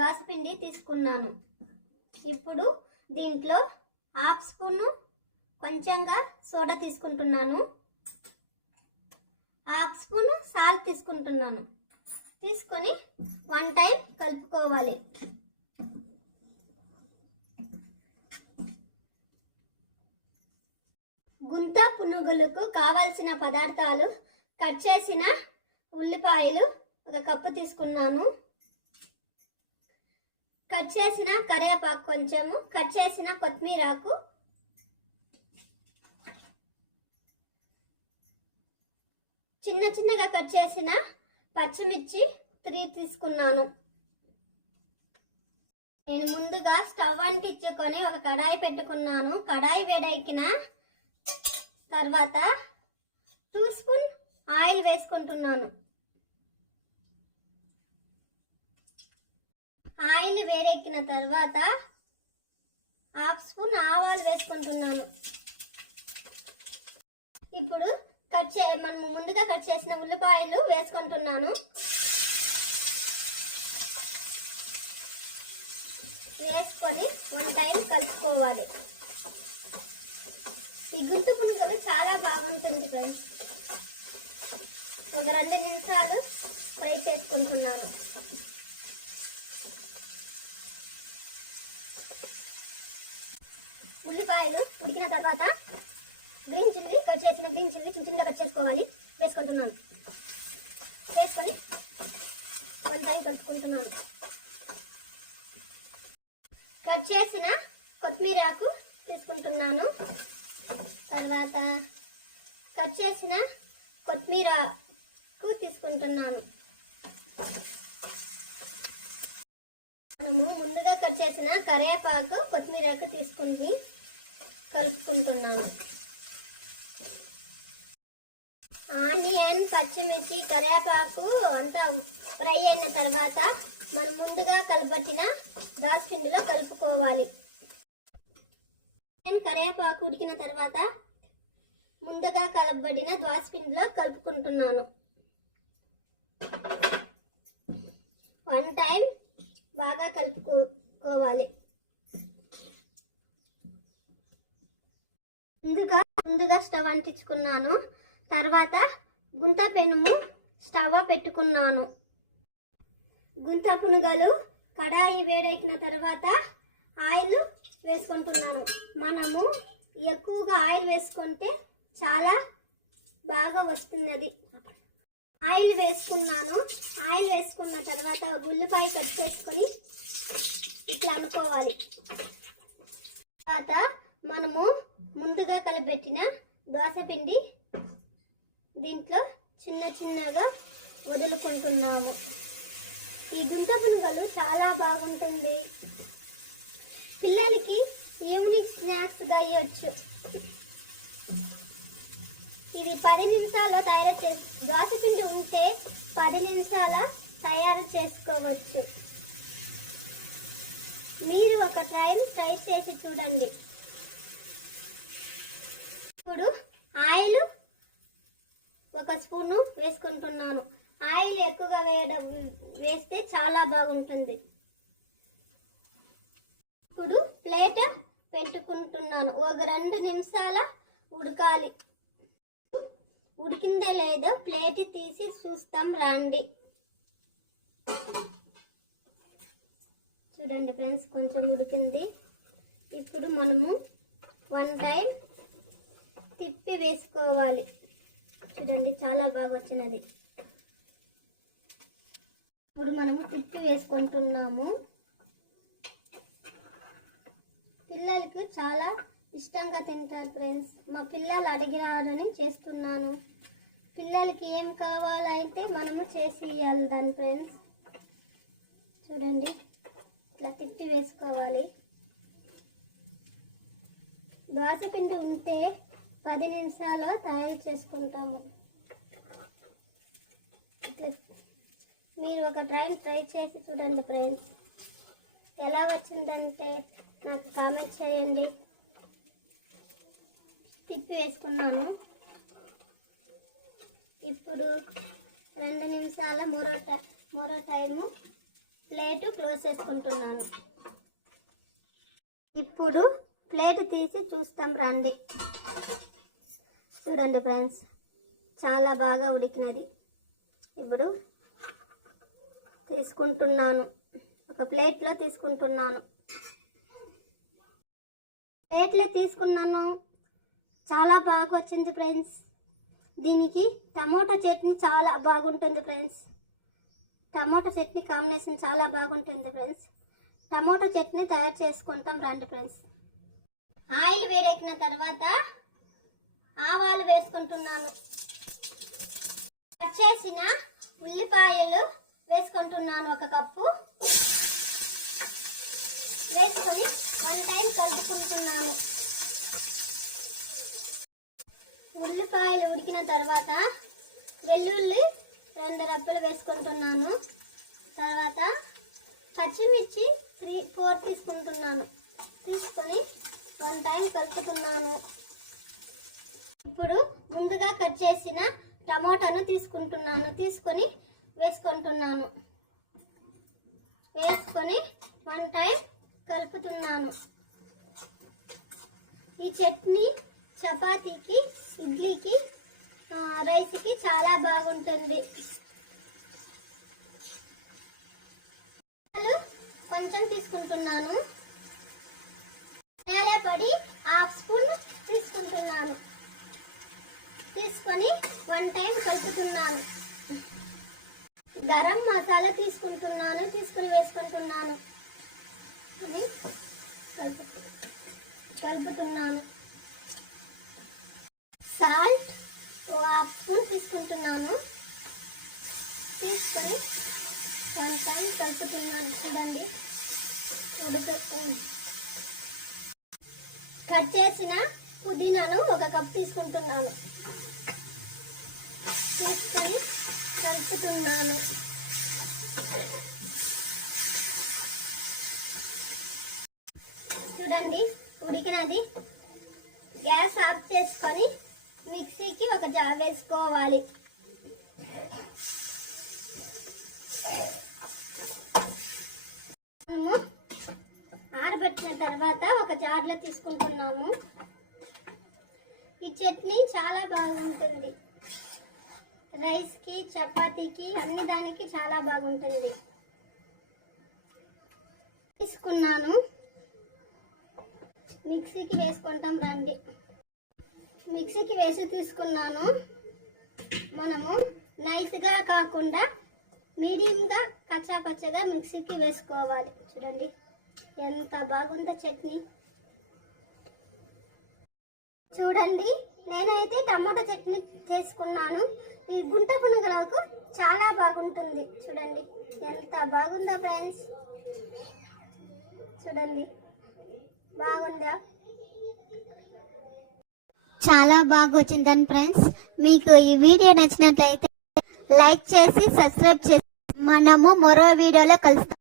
దోసపిండి తీసుకున్నాను. ఇప్పుడు దీంట్లో హాఫ్ స్పూను కొంచెంగా సోడా తీసుకుంటున్నాను. హాఫ్ స్పూన్ సాల్ట్ తీసుకుంటున్నాను. తీసుకొని వన్ టైం కలుపుకోవాలి. గుంత పునుగులకు కావలసిన పదార్థాలు కట్ చేసిన ఉల్లిపాయలు ఒక కప్పు తీసుకున్నాను. కట్ చేసిన కరివేపాకు కొంచెము కట్ చేసిన కొత్తిమీరాకు చిన్న చిన్నగా కట్ చేసిన పచ్చిమిర్చి త్రీ తీసుకున్నాను. నేను ముందుగా స్టవ్ అంటించుకొని ఒక కడాయి పెట్టుకున్నాను. కడాయి వేడెక్కిన తర్వాత టూ స్పూన్ ఆయిల్ వేసుకుంటున్నాను. ఉడికిన తర్వాత హాఫ్ స్పూన్ ఆవాలు వేసుకుంటున్నాను. ఇప్పుడు కట్ చే మనం ముందుగా కట్ చేసిన ఉల్లిపాయలు వేసుకుంటున్నాను. వేసుకొని వన్ టైం కలుపుకోవాలి. ఈ గుంతు పునుకలు చాలా బాగుంటుంది ఫ్రెండ్స్. ఒక రెండు నిమిషాలు ఫ్రై చేసుకుంటున్నాను. ఉల్లిపాయలు ఉడికిన తర్వాత గ్రీన్ చిల్లీ కట్ చేసిన గ్రీన్ చిల్లీ చిన్న చిన్నగా కట్ చేసుకోవాలి. వేసుకుంటున్నాను. వేసుకొని వన్ కలుపుకుంటున్నాను. కట్ చేసిన కొత్తిమీర ఆకు తీసుకుంటున్నాను. తర్వాత కట్ చేసిన కొత్తిమీరకు తీసుకుంటున్నాను. మనము ముందుగా కట్ చేసిన కరివేపాకు కొత్తిమీరకు తీసుకుని కలుపుకుంటున్నాను. ఆనియన్ పచ్చిమిర్చి కరివేపాకు అంతా ఫ్రై అయిన తర్వాత మనం ముందుగా కలపట్టిన దాల్చిండిలో కలుపుకోవాలి. ఆనియన్ కరివేపాకు ఉడికిన తర్వాత ముందుగా కలపబడిన పిండిలో కలుపుకుంటున్నాను. వన్ టైం బాగా కలుపుకోవాలి ముందుగా వంటించుకున్నాను. స్టవ్ అంటించుకున్నాను తర్వాత గుంత పెనుము స్టవ్ పెట్టుకున్నాను. గుంత పునుగలు కడాయి వేడెక్కిన తర్వాత ఆయిల్ వేసుకుంటున్నాను. మనము ఎక్కువగా ఆయిల్ వేసుకుంటే చాలా బాగా వస్తున్నది. ఆయిల్ వేసుకున్నాను. ఆయిల్ వేసుకున్న తర్వాత ఉల్లిపాయ కట్ చేసుకొని ఇట్లా అనుకోవాలి. తర్వాత మనము ముందుగా కలిపెట్టిన దోశ పిండి దీంట్లో చిన్న చిన్నగా వదులుకుంటున్నాము. ఈ గుంట పునుగలు చాలా బాగుంటుంది. పిల్లలకి ఈవినింగ్ స్నాక్స్గా ఇవ్వచ్చు ఇది పది నిమిషాల్లో తయారు చే దోశ పిండి ఉంటే పది నిమిషాల తయారు చేసుకోవచ్చు. మీరు ఒక టైం ట్రై చేసి చూడండి. ఇప్పుడు ఆయిల్ ఒక స్పూను వేసుకుంటున్నాను. ఆయిల్ ఎక్కువగా వేయడం వేస్తే చాలా బాగుంటుంది. ఇప్పుడు ప్లేట్ పెట్టుకుంటున్నాను. ఒక రెండు నిమిషాల ఉడకాలి. ఉడికిందో లేదో ప్లేట్ తీసి చూస్తాం రండి. చూడండి ఫ్రెండ్స్ కొంచెం ఉడికింది. ఇప్పుడు మనము వన్ టైం తిప్పి వేసుకోవాలి. చూడండి చాలా బాగా వచ్చినది. ఇప్పుడు మనము తిప్పి వేసుకుంటున్నాము. పిల్లలకు చాలా ఇష్టంగా తింటారు ఫ్రెండ్స్. మా పిల్లలు అడిగినారని చేస్తున్నాను. పిల్లలకి ఏం కావాలంటే మనము చేసి ఇవ్వాలి దాని ఫ్రెండ్స్. చూడండి ఇట్లా తిప్పి వేసుకోవాలి. దోశ పిండి ఉంటే పది నిమిషాలు తయారు చేసుకుంటాము. మీరు ఒక టైం ట్రై చేసి చూడండి ఫ్రెండ్స్. ఎలా వచ్చిందంటే నాకు కామెంట్ చేయండి. తిప్పి వేసుకున్నాను. ఇప్పుడు రెండు నిమిషాల మూరో టై మూరో టైము. ప్లేటు క్లోజ్ చేసుకుంటున్నాను. ఇప్పుడు ప్లేట్ తీసి చూస్తాం రండి. చూడండి ఫ్రెండ్స్ చాలా బాగా ఉడికినది. ఇప్పుడు తీసుకుంటున్నాను. ఒక ప్లేట్లో తీసుకుంటున్నాను. ప్లేట్లో తీసుకున్నాను. చాలా బాగా వచ్చింది ఫ్రెండ్స్. దీనికి టమోటా చట్నీ చాలా బాగుంటుంది ఫ్రెండ్స్. టమోటా చట్నీ కాంబినేషన్ చాలా బాగుంటుంది ఫ్రెండ్స్. టమోటా చట్నీ తయారు చేసుకుంటాం రండి ఫ్రెండ్స్. ఆయిల్ వేడెక్కిన తర్వాత ఆవాలు వేసుకుంటున్నాను. కట్ చేసిన ఉల్లిపాయలు వేసుకుంటున్నాను ఒక కప్పు. వేసుకొని వన్ టైం కలుపుకుంటున్నాను. ఉల్లిపాయలు ఉడికిన తర్వాత వెల్లుల్లి రెండు రబ్బలు వేసుకుంటున్నాను. తర్వాత పచ్చిమిర్చి త్రీ ఫోర్ తీసుకుంటున్నాను. తీసుకొని వన్ టైం కలుపుతున్నాను. ఇప్పుడు ముందుగా కట్ చేసిన టమోటాను తీసుకుంటున్నాను. తీసుకొని వేసుకుంటున్నాను. వేసుకొని వన్ టైం కలుపుతున్నాను. ఈ చట్నీ చపాతీకి ఇడ్లీకి రైస్కి చాలా బాగుంటుంది. కొంచెం తీసుకుంటున్నాను. నేలపడి హాఫ్ స్పూన్ తీసుకుంటున్నాను. తీసుకొని వన్ టైం కలుపుతున్నాను. గరం మసాలా తీసుకుంటున్నాను తీసుకుని వేసుకుంటున్నాను. అది కలుపు కలుపుతున్నాను. సాల్ట్ హాఫ్ స్పూన్ తీసుకుంటున్నాను. తీసుకొని వన్ టైం కలుపుతున్నాను. చూడండి. ఉడుకుతుంది కట్ చేసిన పుదీనాను ఒక కప్ తీసుకుంటున్నాను. తీసుకొని కలుపుతున్నాను. చూడండి ఉడికినది. గ్యాస్ ఆఫ్ చేసుకొని మిక్సీకి ఒక జార్ వేసుకోవాలి. మనము ఆరబెట్టిన తర్వాత ఒక జార్లో తీసుకుంటున్నాము. ఈ చట్నీ చాలా బాగుంటుంది. రైస్కి చపాతీకి అన్ని దానికి చాలా బాగుంటుంది. తీసుకున్నాను. మిక్సీకి వేసుకుంటాం రండి. మిక్సీకి వేసి తీసుకున్నాను. మనము నైస్గా కాకుండా మీడియంగా కచ్చా పచ్చగా మిక్సీకి వేసుకోవాలి. చూడండి ఎంత బాగుందో చట్నీ. చూడండి నేనైతే టమాటా చట్నీ చేసుకున్నాను. ఈ గుంట పునుగులకు చాలా బాగుంటుంది. చూడండి ఎంత బాగుందో ఫ్రెండ్స్. చూడండి బాగుందా? చాలా బాగా వచ్చిందని ఫ్రెండ్స్. మీకు ఈ వీడియో నచ్చినట్లయితే లైక్ చేసి సబ్స్క్రైబ్ చేసి. మనము మరో వీడియోలో కలుస్తాం.